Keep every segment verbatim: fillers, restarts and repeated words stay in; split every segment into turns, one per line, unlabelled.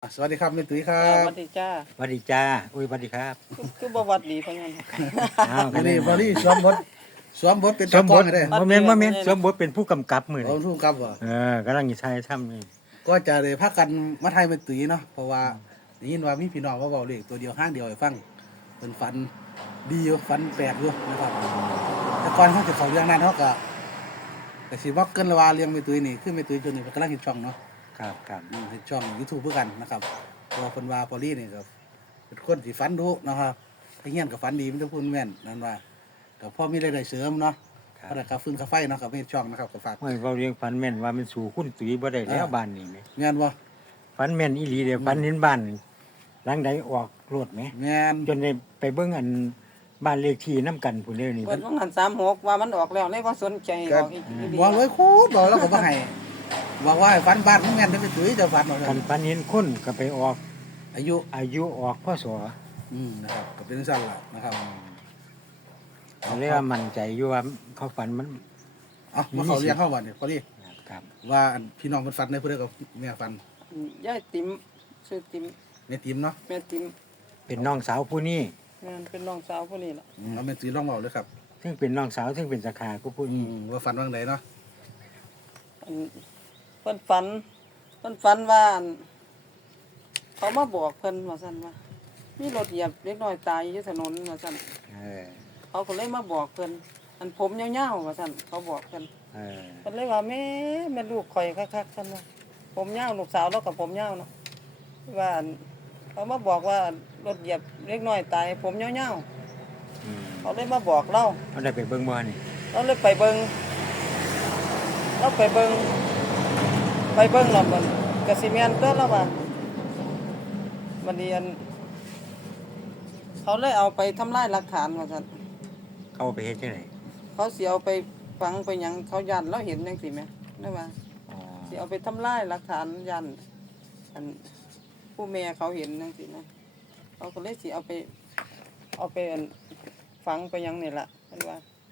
สวัสดีครับแม่ตุ้ยครั
จ้าส
บ
วัสดีจ้า
สวัสดีจ้าอุ้ยสวัสดีครับ
คือคือบ่หวัดดีเพิ่นนั่น
อ้าว
วันนี้บอลี่สวมบทสวมบทเป็น
ส
ตาม ก
บ
ล้อง
ท
ให้ได้
โมเมนต์โมเมนต์สมบทเป็นผู้กำกับมือ
เอา
นี่
ทุ่งครับบ่
เออกำลังอยู่ชายถ้ำนี่
ก็จะได้พักกันมาไทยแม่ตุ้ยเนาะเพราะว่าได้ยินว่ามีพี่น้องว่าเว้าเลขตัวเดียวห้างเดียวให้ฟังเป็นฝันดีอยู่ฝันแปลกอยู่นะครับแต่ก่อนเขาจะเข้าเรื่องนั้นเขาก็แต่สิว่าเกินละว่าเรื่องแม่ตุ้ยนี่คือแม่ตุ้ยตัวนี้กำลังเฮ็ดช่องเนาะ
ครับครับ
อืมเฮ็ดช่อง YouTube เพื่อกันนะครับเพราะว่าเพิ่นว่าพอลี่นี่ก็เป็นคนที่ฝันดุนะครับถ้าเฮียนก็ฝันดีมันจะพูดแม่นนั่นว่าก็พอมีรายได้เสริมเนาะ
ครั
ก็
บ
ได้ค่าฟืนค่าไฟเนาะกับเฮ็ดช่องนะครับก็ฝาก
ไม่เราเรียงฝันแม่นว่ามันสู่คุณตุ้ยบ่ได้แล้วบ้านนี้ไหม
แม่นบ่
ฝันแม่นอีหลีเดียวฝันเห็นบ้านหลังใดออกรถไหม
แม่น
จนได้ไปเบิ่งอันบ้านเลขที่น้ำกันผู้เดียวนี่
เพิ่นว่าหันสามหกว่ามันออกแล้วเลยบ่สนใจออกอีกอีหลี
บอกเลยคูดบอกแล้วก็บ่ให้บอกว่าให้ฝันบ้านมันแม่นได้ไปตุ้ยจะฝันเอา
คันฝันเห็นคนก็ไปออก
อายุ
อายุออกพศ
อืมนะครับก็เป็นซั่นล่ะนะครับ
เขาเรียกว่ามั่นใจอยู่ว่าเขาฝันมัน
เอ้ามาเข้าเรียงเข้าบัดนี่พอดี
ครับ
ว่าอันพี่น้องเพิ่นฝันได้ผู้ใดก็แม่ฝัน
ยายติ๋มชื่อติ๋ม
แม่ติ๋มเนาะ
แม่ติ๋ม
เป็นน้องสาวผู้นี้
แม่นเป็นน้องสาวผู้นี้ล่ะ
อืมเอาแม่ตุ้ยลองเว้าเลยครับ
ซึ่งเป็นน้องสาวซึ่งเป็นสาขาผู้ผู้
อื
นี้
มว่าฝันว่าจังไดเนาะ
อันเพิ่นฝันเพิ่นฝันว่าอันเขามาบอกเพิ่นว่าซั่นว่ามีรถเหยียบเล็กน้อยตายอยู่ถนนว่าซั่น
เออ
เขาก็เลยมาบอกเพิ่นอันผมยาวๆว่าซั่นเขาบอกเพิ่น
เออ
เพิ่นเลยว่าแม่แม่ลูกข่อยคักๆซั่นว่าผมยาวลูกสาวเรากับผมยาวเนาะว่าอันเขามาบอกว่ารถเหยียบเล็กน้อยตายผมยาว
อืม
ๆเขาเลยมาบอกเรา
เขาได้ไปเบิ่งบ่นี่
เราเลยไปเบิ่งเราไปเบิ่งไปเบิ่งแล้วมันก็สิแม่นตัวแล้วว่าบัดนี้อันเขาเลยเอาไปทำลายหลักฐานว่าซั่น
เขาเอาไปเฮ็ดจังได๋
เขาสิเอาไปฝังไปหยังเขายันเราเห็นจังซี่แหมนั่นว่า
อ๋อ
สิเอาไปทำลายหลักฐานยันอันผู้แม่เขาเห็นจังซี่นะเขาก็เลยสิเอาไป เอาไปอันฝังไปหยังนี่ล่ะเพิ่นว่า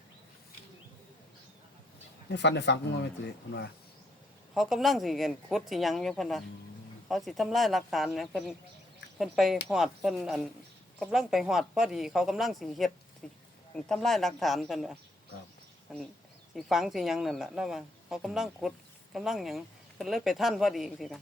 นี่ฝันได้ฟังบ่แม่ตุ้ยเพิ่นว่า
เขากำลังสิกันขุดสิหยังอยู่เพิ่นว่าเขาสิทำลายหลักฐานเนี่ยเพิ่นเพิ่นไปฮอดเพิ่นอันกำลังไปฮอดพอดี เขากำลังสิเฮ็ดสิทำลายหลักฐานเพิ่นว่า
ครับ
อันสิฝังสิหยังนั่นล่ะแล้วว่าเขากำลังขุดกำลังหยังเพิ่นเลยไปทันพอดีจังซี่นะ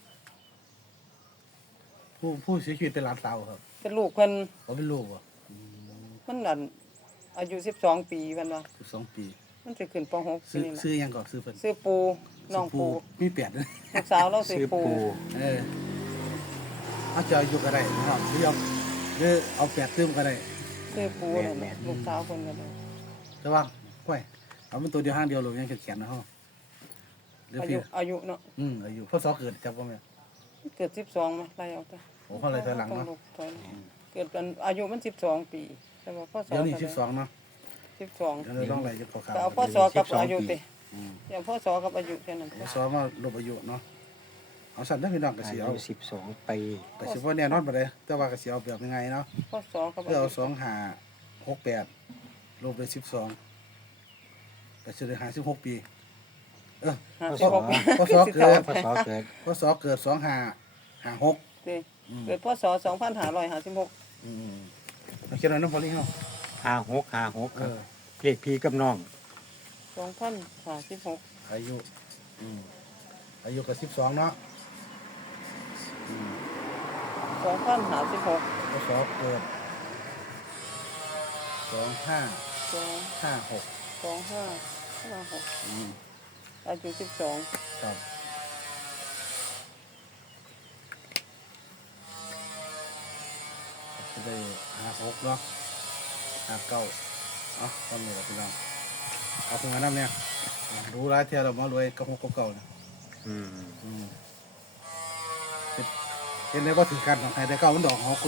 ผู้ผู้เสียชีวิตเป็นหลานสาวครับ
เป็นลูกเพิ่น
เขาเป็นลูกบ่
มันอันอายุสิบสองปีเพิ่นว่า
สิบสองปี
มันสิขึ้นป .หก ปี
ซื้อ
นี่ล่ะ
ซื้อหยังก่อนซื้อเพิ่น
ซื้อปูน้องปู
มีแปดเลย
ลูกสาวเราซื้อ
ซื้อ
ปู
ปู
เออเอาจะอายุก็ได้นะครับหรือเอาหรือเอาแปดตื้มก็ได้
ซื้อปูนั่นน่ะลูกสาวเพิ่นก็ได้
แต่ว่าก้อยเอาเป็นตัวเดียวห้างเดียวหรือยังแข็งๆนะฮะเดี๋ยว
อา
พี่
ยุอายุเนาะ
อืมอายุพ่อสอเกิดจับบ่แม่
เกิดสิบสองมั้ยไล่เอาแต่
โอ้พ่ออะไรถอยหลัง
ต้อง
เนาะ
ลูกถอยหลังเกิดเป็นอายุมันสิบสองปีแต่ว่าพ่อสอ
เดี๋ยวนี้สิบสองเนาะ
สิบสอง
เดี๋ยวเราต้องไล่จะขอข่าว
ก็เอาพ่อสอกับอายุติ
อืม
อย่างพ่อสอกับอายุแค่นั้น
พ่อสอมาลบอายุเนาะเอาสั่นได้อพี่น้องก็
อา
สิ
ยุ
เอา
สิบสองปี
ก็สิบ่แน่นอนปานใดแต่ว่าก็สิเอาแบบยังไงเนาะ
พ่อสอกับอา
เพื่อเอา
ยุ
สองห้าหกแปดลบด้วยสิบสองก็สิได้ห้าสิบหกปีเออ
ห้าสิบหกปี
พ่อสอเกิด
พศเกิด
พ่อสอเกิดสองห้าห้าหก
ติ
อืม
เกิดพ่อสอสองพันห้าร้อยห้าสิบหก
อืมเอาเขียนหน่อยน้ำพอลี่เฮา
ห้าหกห้าหก
เอ
ครับ
อ
เลขพี่กับน้อง
สองพันห้าสิบหก
อายุอืมอายุก็สิบสองเนาะอืม
สองพันห้าสิบหก
พ่อสอเกิดสองห้า
สอง
ห้าหก
สองห้าห้าหก
อืม
อายุสิบสอง
ครับจะได้ห้าหกเนาะห้าเก้าเอาตอนนี้เราพี่น้องเอาถึงอันนั้นเนี่ยรู้ร้ายเที่ยวเรามารวยกับหกกับเก่าเนี่ย
อืม
อืมเฮ็ดเห็นได้ว่าถือกันของใครได้เก้ามันดอกของกู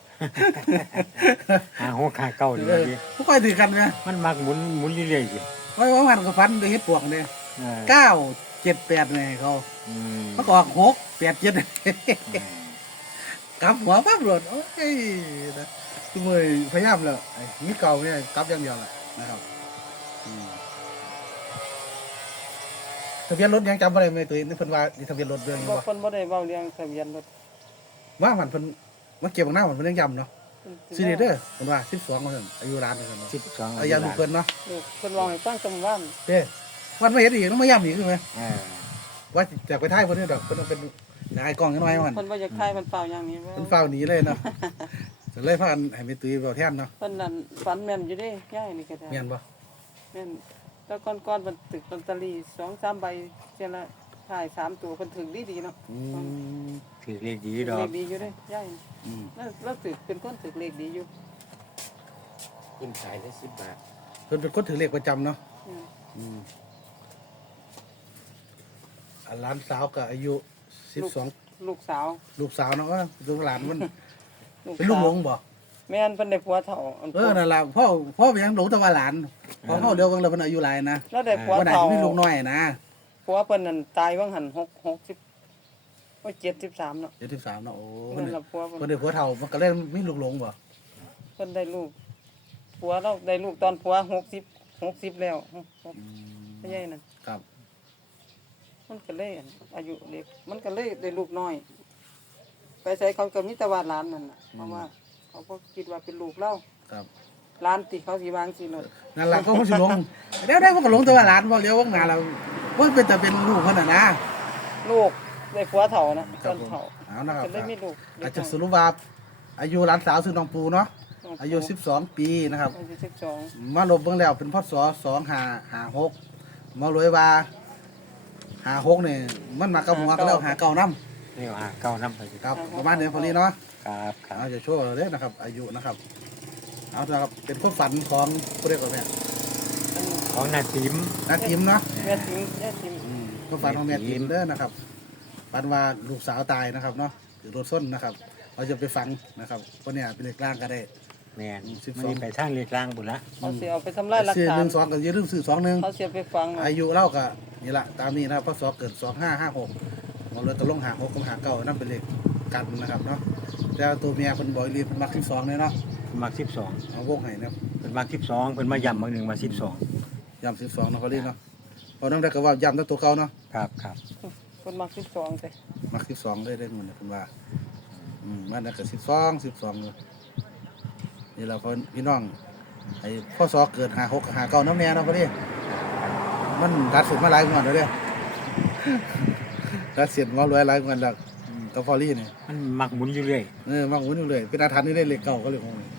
ห้าหกห้าเก้าดี
เออ
ดี
ผู้ค่อยถือกันไง
มันมักหมุนหมุนเรื่อยๆสิ
ไว้ว่ามันก็ฟันได้เฮ็ดปวกเนี่ย
เออ
เก้าเจ็ดแปดเนี่ยเขา
อืม
มันก็ออกหกแปดเจ็ด กลับหัวปั๊บหลดโอ้ยนะทุกมือพยายามแล้วไอ้มีเก่าเนี่ยกลับอย่างเดียวแหละนะครับอืมทะเบียนรถยังจำอะไรไม่ตัวเองนี่เพิ่นว่านี่ทะเบียนรถเรื่องอยู่
บ่
บ่
คนบ่ได้เว้าเรื่องทะเบียนรถ
ว่ามันเพิ่นมาเก็บของหน้ามันเพิ่นยังย้ำเนาะสิเด้อเพิ่นว่าสิบสองว่าซั่นอายุร้านเพิ่นเนาะ
สิบสอง
อายุลูกเพิ่นเนาะ
ลูกเพิ่นวางให้ฟังจำว่าน
เด้วันมาเฮ็ดอีกต้องมาย้ำอีกคือไหม
เออ
ว่าจะไปถ่ายเพิ่นนี่ดอกเพิ่นเอาเป็นนายกล้องจังน้อยมัน
เพิ่นบ่อยากทายมันเปล่าอย่างนี้
เพิ่นเฝ้าหนีเลยเนาะก็เลยพากันให้ไปตุ้ยเว้าแทนเนาะ
เพิ่นนั่นฝันแม่นอยู่เด้ย่ายนี่ก็ได้
แม่นบ่
แม่นแต่ก่อนๆมันตึกลอตเตอรี่สองสามใบเจ้าละถ่ายสามตัวเพิ่นถึงดีๆเนาะ
อืม
ถือเลขดีด
เล
อก
ขดีอยู่เด้ย่าย
อืม
แล้วแล้วตึกเป็นคนตึกเลขดีอยู่
กินขายได้สิบบาท
เพิ่นเป็นคนถือเลขประจำเนาะ
อืม
อืมอ่าหลานสาวก็อายุสิบสอง
ลูกสาว
ลูกสาวเนาะว่าลูกหลานมัน
ลูก
เป็นลูกหลงบ่
แม่นเพิ่นได้ผัวเฒ่าอัน
เออนั่นล่ะพ่อพ่อเป็นหยังหลงแต่ว่าหลานพอเฮาเดียวกันแล้วเพิ่นอายุหลายนะ
แล้วได้ผัว
ว่าไหน
เฒ่า
จะมีลูกน้อยนะ
ผัวเพิ่นนั่นตายว่างหันหก หกสิบโอ้ยเจ็ดสิบสามเนาะ
เจ็ดสิบสามเนาะโอ้เพิ่
นั่
น
นล่ะผัวเพิ่น
เพิ่นได้ผัวเฒ่ามันก็เลยมีลูกหลงบ่
เพิ่นได้ลูกผัวเราได้ลูกตอนผัวหกสิบ หกสิบแล้วหก
อืม
พ่อใหญ่นั่น
ครับ
มันก็เลยอายุเด็กมันก็เลยได้ลูกน้อย ไปใส่เขาก็มีแต่ว่าหลานนั่นน่ะเพราะว่า เขาก็คิดว่าเป็นลูกเรา
ครับ
หลานติเขาสิวางสิเลย
นั่นล่ะก็คงสิหลงเดี๋ยวได้มันก็หลงแต่ว่าหลานบ่เลี้ยวว่างหน้าเราว่าเป็นแต่เป็นลูกเพิ่นน่ะนะ
ลูกได้ผัวเฒ่านะ
ค
ต
รั
อบ น
ผม
เฒ่า
เอานะครับ
ก็เลยมีลูก
อาจจะสรุปว่าอายุหลานสาวซึ่งน้องปูเนาะอายุสิบสองปีนะครับ
อายุสิบสอง
มาลบเบิ่งแล้วเป็นพศสองห้าห้าหกมารวยว่าห้าหกนี่มันมากับหัวก็แล้วหาเก้าน้
เรียกว่าเก้าน้ำไปสิ
ำครับประมาณนี้พอดีเนาะ
ครับครับ
เอาจะโช่วยเลยนะครับ อายุนะครับเอาละครับเป็นความฝันของผู้เรียกว่าแม่
อัน
ของนาติม
นาทิมเนาะ
แม่ทิมแม่ทิม
อืมความฝันของแม่ทิมเด้อนะครับฝันว่าลูกสาวตายนะครับเนาะถือรถส้นนะครับเราจะไปฟังนะครับคนเนี้ยเป็นเด็กร่างก็ได้
แม่น
สิบส
มั
อง
นไปทางเลขล่างบุญละ
เขาสิเอาไปทำลายหลัก
ซื้อ
ฐา
ห
น
นึ่งสองก็อย่าลืมซื้อสองหนึ่ง
เขาเสียไปฟัง
อายุเล่าก็นี่ละตามนี้นะครับพศเกิดสองห้าห้าหกเราเลยก็ลงหาหกกับหาเก้านั่นเป็นเลขกันนะครับเนาะแต่ตัวเมียเป็นบอยรีเป็นมักที่สองเลยเนาะ
มักสิบสอง
เอาวงให้นะครับ
เป็นมักสิบสองเป็นมาย่ำบางหนึ่งมาสิบสอง
ยำสิบสองเนาะเขาเรียกเนาะพอนั่งได้ก็ว่ายำตั้งตัวเก่าเนาะ
ครับครับ
คนมาสิบสองแต่
มักสิบสองได้ได้เหมือนเป็นว่าอืมมันนั่นก็สิบสองสิบสองเลยนี่เราคนพี่น้องไอ้พ่อซอเกิดหาหกหาเก้าน้ำแน่เนาะเขาเรียกมันรัดสุดมาหลายงวดแล้วเด้ รัดเสียนงอรวยหลายงวดแล้วอืมกับฟอรี่นี่
มันมักหมุนอยู่เรื่อย
เออมักหมุนอยู่เลยเป็นอาถรรพ์นี่ได้เลขเก่าก็เลยของมัน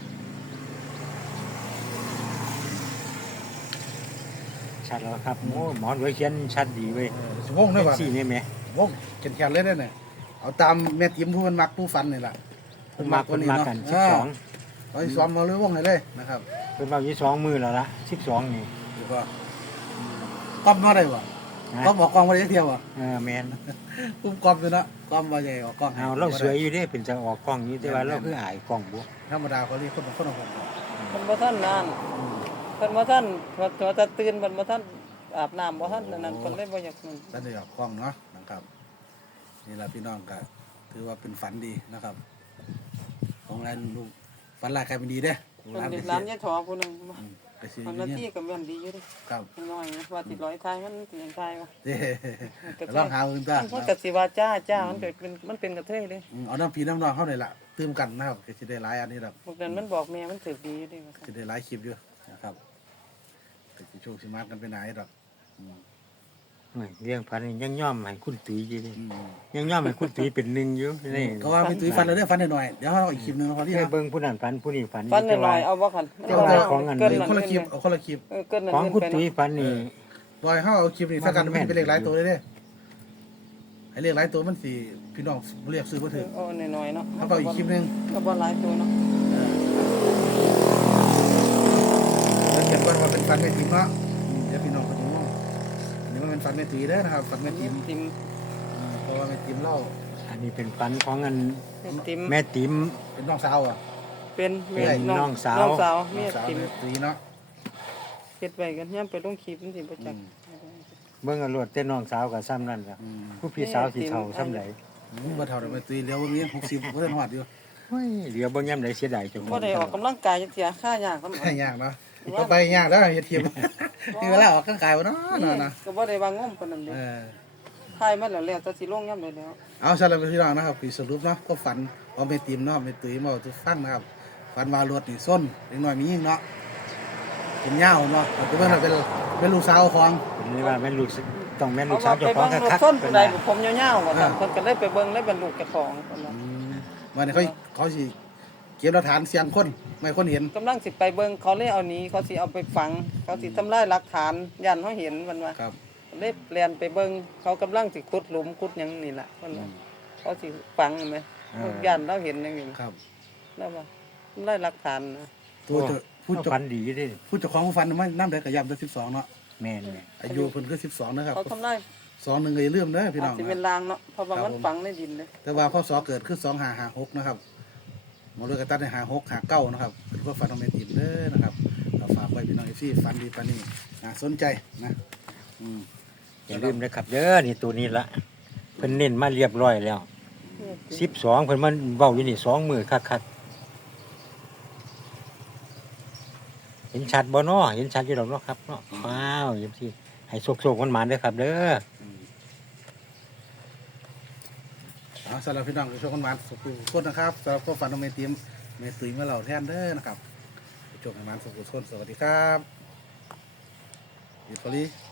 ชัดแล้วครับโอ้หมอนรวยเขียนชัดดีเว้ย
เออสิวงได้ป่ะ
สี่นี่ไหม
วงแขนๆเลยได้เนี่ยเอาตามแม่ติ๋มผู้มันมักผู้ฟันนี่แหละ
เป็นมักเป็นมักกันสิบสอง
เาซ้อมมาเลยวงให้เลยนะครับ
เป็นมักยี่สองมือแล้วละสิบสองนี่
ดูว่าก้อมมาได้บ่ก้อมออกกล้องมาได้เที่ยวบ่
เออแมน
ปุ้มก้อมอยู่เนาะก้อมมาใหญ่ออกกล้อง
เอาเราสวยอยู่เด้เป็นจะออกกล้องอยู่แต่ว่าเราคืออายกล้องบุ
ธรรมดาเขาเรียกคนคนของผม
คนบ่ท่านนานคนบ่ท่านหัวหัวตะตื่นคนบ่ท่านอาบน้ำบ่ท่านนั่นนั่นคนเลยบ่อยากนั่น
ท่านได้ออกกล้องเนาะนะครับนี่แหละพี่น้องก็ถือว่าเป็นฝันดีนะครับ ของแรงลูกฝันลายกลายเป็นดีเด้
คน
ร้าน
เด็
ไป
ก
เสี
ร้าน
ย
ยายถอผู้หนึง
อืมไปเสีย
คน
อยู่
ละ
เนี่
ที่
ย
ก็แม่นดีอยู่ดิ
ครับ
น้อยนะว่าติดร้อยทายมันสิยังทายวะ
เด้ลองหาเงินจ้า
มันก็สิว่าจ้าจ้ามันเป็นมันเป็นกระเทยเลย
อืมเอาน้ำพีน้ำนองเข้าหน่อยละตื่มกันนะครับก็จะได้หลายอันนี้แหละ
พวกนั้นมันบอกแม่มันสึกดีอยู่ดิว่าซั่น
จะได้หลายคลิปอยู่นะครับก็จะโชคสิมากันไปไหนหรอกอืม
เฮ้ยเรื่องพันนี่ยังย่อมให้คุณตุ้ยอยู่ดิ
อืม
ยังย่อมให้คุณตุ้ยเป็นหนึ่งอยู่นี่
ก็ว่าไปตุ้ยฟันเราเรื่องฟันหน่อยๆเดี๋ยวเราเอาอีกคลิปหนึงพอที่
เคย
นะ
เบิ่งผู้นั้นฝันผู้นี้ฝัน
ฟันห
แต่
น่
ว่า
อยๆเอาบ่คัน
แต่ว่าของอัน
เกิน
เดี๋ยว
นั้น
คนละคลิป
เ
เอาคนละคลิป
ออเกินนั้น
ของคุณ
ไป
ตุ้ยฝันนี่
บอยเขาเอาคลิปนี้สักกันมันเป็นเลขหลายตัวเลยเด้ให้เลขหลายตัวมันสี่พี่น้องเรียกซื้อมาถึง
เอาหน่อยๆเนาะ
ถ้าเอาอีกคลิปหนึง
ก็บ่หลายตัวเนาะ
แล้วเขียนว่าเป็นฟันแม่ติ๋มเนาะเดี๋ยวพี่น้องเขาจะงงอันนี้มันเป็นฟันแม่ติ๋มเด้อนะครับฟันแม่ติ๋ม
ติม
อ่าเพราะว่าแม่ติ๋มเล่า
อันนี้เป็นฝันของอัน
ติม
แม่ติ๋ม
เป็นน้องสาวอ่ะ
เป็นแม่
เป็นน้องสาว
น้องสาว
น้
แม่
องสาว
ติม
แม่ติ๋มเนาะ
เฮ็ดไว้กันยามไปลงคลิปมันสิบ่จัก
เบิ่งเอารวดแต่น้องสาวกับซ้ำนั่นล่ะ
อืม
ผู้พี่สาวสิเฒ่าซ้ำใด
อืมบ่เท่าดอกแม่ติ๋มเลี้ยววันนี้หกสิบเพิ่นหอดอยู่
เฮ้ยเหลือบ่ยามใดเสียดายจัง
บ่ได้ออกกำลังกายจักเที่ยค่ายากสำ
ให้ยากเนาะก็ไปยากแล้วเฮ็ดเทียมมีเวลาออกกำลังกายบ่เนาะเนาะนะ
ก็บ่ได้ว่างมปานนั้นเด้
เออ
ทายมันแล้วแล้วแต่สิลงยามใดแล้ว
เอาสำหรับพี่น้องนะครับพี่สรุปเนาะก็ฝันว่าเมติมเนาะเมตุยมาทุกฟังนะครับฝันว่ารถนี่ส้นเล็กน้อยมียิ่งเนาะเป็นเหย้าเนาะแต่เมื่อเราเป็นเป็นลูกสาวของ
ผมนี่ว่าแม่นลูกต้องแม่น
เพ
ลูก
ราะ
สา
ว่าว ไป
เจ้าของ
เบิ่งรถ
คัก
ส้น
ๆ
ผู้
เพิ่น
ใด
ว่า
ผมยาวๆว่าซั่นเพิ่นก็เลยไปเบิ่งเลยเป็นลูกเจ้าของเพิ่นว่า
อืมวันนี้เขาเขาสิเก็บหลักฐานเสียงคนไม่คนเห็น
กำลังสิไปเบิ่งเขาเลยเอาหนี้เขาสิเอาไปฝัง เขาสิทำลายหลักฐานยันเขาเห็นมันว่า
ครับ
เลยเปลี่ยนไปเบิ่งเขากำลังสิขุดหลุมขุดหยังนี่ล่ะมันว่าเขาสิฝังไหมยันเราเห็นอย่างนี้
ครับ
แล้วว่าทำลายหลักฐานนะ
ตัวเจ้าผู้
ผู้
เจ้า
ฝันดีเด้
ผู้เจ้าของฝันมันน้ำได้กระยำได้สิบสองเนาะ
แม่นแม่
อายุเพิ่นคือสิบสองนะครับ
เขาทำลาย
สองหนึ่งก็อย่าลืมเด้อพี่น้
อา
อ
จ
ง
สิเป็น
นะ
รางเนาะเพราะว่ามันฝังในดินเลย
แต่ว่าพ่อสอเกิดคือสองหาหาหกนะครับหมอเลยกระตัดในหาหกหาเก้านะครับเป็นข้อฝันของเมติมเด้อนะครับเราฝากไว้พี่น้องเอฟซีฝันดีปานนี้น่าสนใจนะอืม
อย่าลืมนะครับเด้อนี่ตัวนี้ละเพิ่นเน้นมาเรียบร้อยแล้วสิบสองเพิ่นมันเว้าอยู่นี่สองมือคักๆเห็นชัดบ่เนาะเห็นชัดอยู่ดอกเนาะครับเนาะว้าวจังซี่ให้โชคๆมันๆเด้อครับ เด้อ
เอาสำหรับพี่น้องผู้ชมกันมาสุขุมสุขนะครับสำหรับข้อฝันของเมติมเมตุยเมื่อเราแทนเด้อนะครับผู้ชมกันมาสุขุมสุขสวัสดีครับอิฟอรี